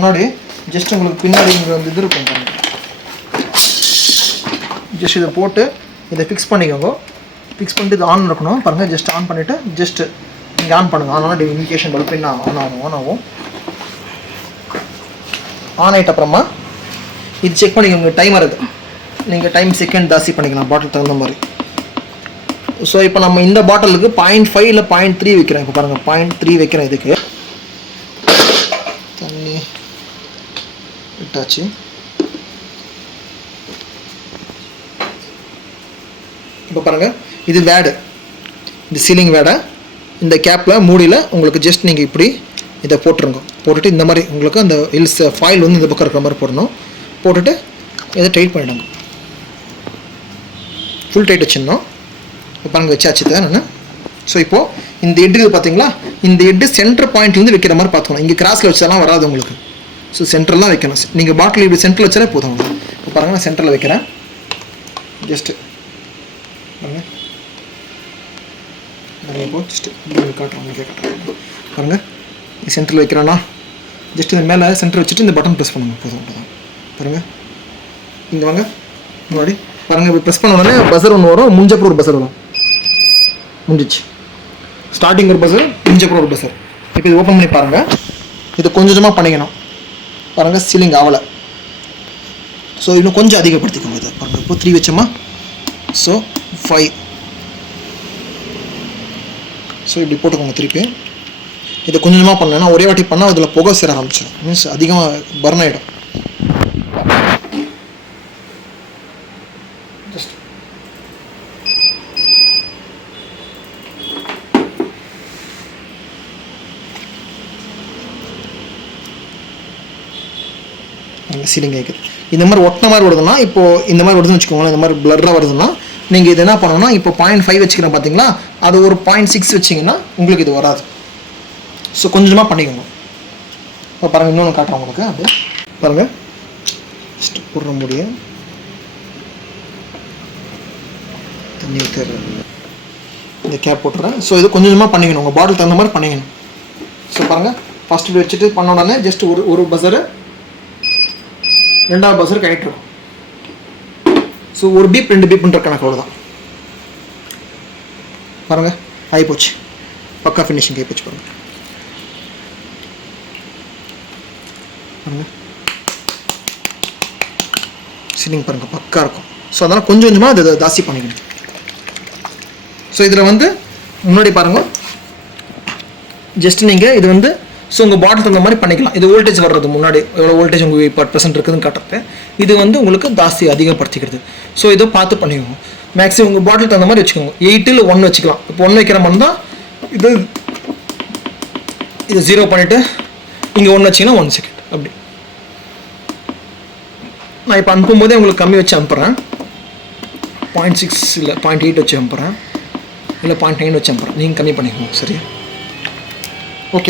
முன்னாடி ஜஸ்ட் உங்களுக்கு பின்னாடி இங்கே வந்து இது இருக்கும் பாருங்கள். ஜஸ்ட் இதை போட்டு இதை ஃபிக்ஸ் பண்ணிக்கோங்க. ஃபிக்ஸ் பண்ணிட்டு இது ஆன் இருக்கணும் பாருங்கள். ஜஸ்ட் ஆன் பண்ணிவிட்டு ஜஸ்ட்டு நீங்கள் ஆன் பண்ணுங்கள். ஆனால் இண்டிகேஷன் பல்ப் என்ன ஆன் ஆகும். ஆன் ஆகிட்ட அப்புறமா இது செக் பண்ணிக்கோங்க. டைமர் இது நீங்கள் டைம் செகண்ட் ஜாஸ்தி பண்ணிக்கலாம் பாட்டில் தகுந்த மாதிரி. ஸோ இப்போ நம்ம இந்த பாட்டிலுக்கு 0.5 இல்லை 0.3 வைக்கிறேன். இப்போ பாருங்கள் 0.3 வைக்கிறேன். இதுக்கு தண்ணி விட்டாச்சு. இப்போ பாருங்கள் இது வேடு, இந்த சீலிங் வேடை இந்த கேப்பில் மூடியில் உங்களுக்கு ஜஸ்ட் நீங்கள் இப்படி இதை போட்டுருங்க. போட்டுட்டு இந்த மாதிரி உங்களுக்கு அந்த ஹில்ஸ் ஃபாயில் வந்து இந்த பக்கம் இருக்கிற மாதிரி போடணும். போட்டுட்டு இதை டைட் பண்ணிவிடுங்க. ஃபுல் டைட் வச்சிடணும். இப்போ பாருங்கள் வச்சாச்சு தான் நான். ஸோ இப்போது இந்த எட்டு பார்த்தீங்களா, இந்த எட்டு சென்டர் பாயிண்ட்லேருந்து வைக்கிற மாதிரி பார்த்துக்கணும். இங்கே கிராஸில் வச்சாலாம் வராது உங்களுக்கு. ஸோ சென்டரில் தான் வைக்கணும். நீங்கள் பாட்டில் இப்படி சென்டரில் வச்சாலே போதும். இப்போ பாருங்கள் நான் சென்டரில் வைக்கிறேன். ஜஸ்ட்டு பாருங்கள் இப்போ ஜஸ்ட்டு காட்டுறேன். பாருங்கள் இது சென்டரில் வைக்கிறேன்னா ஜஸ்ட் இந்த மேலே சென்டர் வச்சுட்டு இந்த பட்டன் ப்ரெஸ் பண்ணுங்கள் போதும். பாருங்கள் இங்கே வாங்க முன்னாடி பாருங்கள். இப்போ ப்ரெஸ் பண்ண உடனே பஸர் ஒன்று வரும். முடிஞ்சப்பறம் ஒரு பஸர் வரும். முடிஞ்சிச்சு. ஸ்டார்டிங் ஒரு பஸர், முடிஞ்சப்பறம் ஒரு பஸர். இப்போ இது ஓப்பன் பண்ணி பாருங்கள். இது கொஞ்சம் கொஞ்சமாக பண்ணிக்கணும். பாருங்கள் சீலிங் ஆகலை. ஸோ இன்னும் கொஞ்சம் அதிகப்படுத்திக்கோங்க. இதை பாருங்கள் இப்போ 3 வச்சோமா. ஸோ 5. ஸோ இப்படி போட்டுக்கோங்க. திருப்பி இதை கொஞ்சம் கொஞ்சமாக பண்ணேன்னா ஒரே வாட்டி பண்ணால் அதில் புகை சேர ஆரம்பிச்சிடும். மீன்ஸ் அதிகமாக பர்ன் ஆகிடும். ஜஸ்ட் சீலிங் கேட்குது. இந்த மாதிரி ஒட்டின மாதிரி வருதுன்னா இப்போது இந்த மாதிரி வருதுன்னு வச்சுக்கோங்களேன். இந்த மாதிரி பிளர்ராக வருதுன்னா நீங்கள் இது என்ன பண்ணணும்னா இப்போ 0.5 வச்சுக்கிறேன் பார்த்தீங்களா, அது ஒரு 0.6 வச்சிங்கன்னா உங்களுக்கு இது வராது. ஸோ கொஞ்சமாக பண்ணிக்கோங்க. இப்போ பாருங்கள் இன்னொன்று காட்டுறேன் உங்களுக்கு. அது பாருங்கள் ஃபஸ்ட்டு போடுற முடியும் தண்ணி ஊற்றுறது இந்த கேப் போட்டுறேன். ஸோ இது கொஞ்சம் கொஞ்சமாக பண்ணிக்கணும். உங்கள் பாட்டில் தகுந்த மாதிரி பண்ணிக்கணும். ஸோ பாருங்கள் ஃபஸ்ட்டு இப்படி வச்சுட்டு பண்ண உடனே ஜஸ்ட் ஒரு பஸரு, ரெண்டாவது பஸர் கனெக்ட் இருக்கும். ஸோ ஒரு பீப் 2 பீப்புன்ற கணக்கு அவ்வளோதான். பாருங்கள் ஆகிப்போச்சு. பக்கா ஃபினிஷிங் ஆகிப்போச்சு. பாருங்கள் பாருங்கள் சீலிங் பாருங்கள் பக்கா இருக்கும். ஸோ அதனால் கொஞ்சம் கொஞ்சமாக அதை ஜாஸ்தி பண்ணிக்கணும். ஸோ இதில் வந்து முன்னாடி பாருங்கள் ஜஸ்ட் நீங்கள் இது வந்து ஸோ உங்கள் பாட்டில் தகுந்த மாதிரி பண்ணிக்கலாம். இது வோல்டேஜ் வர்றது முன்னாடி எவ்வளோ வோல்டேஜ் உங்களுக்கு இப்போ % இருக்குதுன்னு காட்டுறது. இது வந்து உங்களுக்கு ஜாஸ்தி அதிகப்படுத்திக்கிறது. ஸோ இதை பார்த்து பண்ணிக்கோங்க. மேக்ஸிமம் உங்கள் பாட்டில் தகுந்த மாதிரி வச்சுக்கோங்க. 8 இல்லை 1 வச்சுக்கலாம். இப்போ 1 வைக்கிற மாதிரி தான் இது 0 பண்ணிவிட்டு இங்கே 1 வச்சிங்கன்னா 1 செகண்ட் அப்படி. நான் இப்போ அனுப்பும்போதே உங்களுக்கு கம்மி வச்சு அனுப்புகிறேன். 0.6 இல்லை 0.8 வச்சு அனுப்புகிறேன், இல்லை 0.9 வச்சு அனுப்புகிறேன். நீங்கள் கம்மி பண்ணிக்கோங்க. சரியா? ஓகே.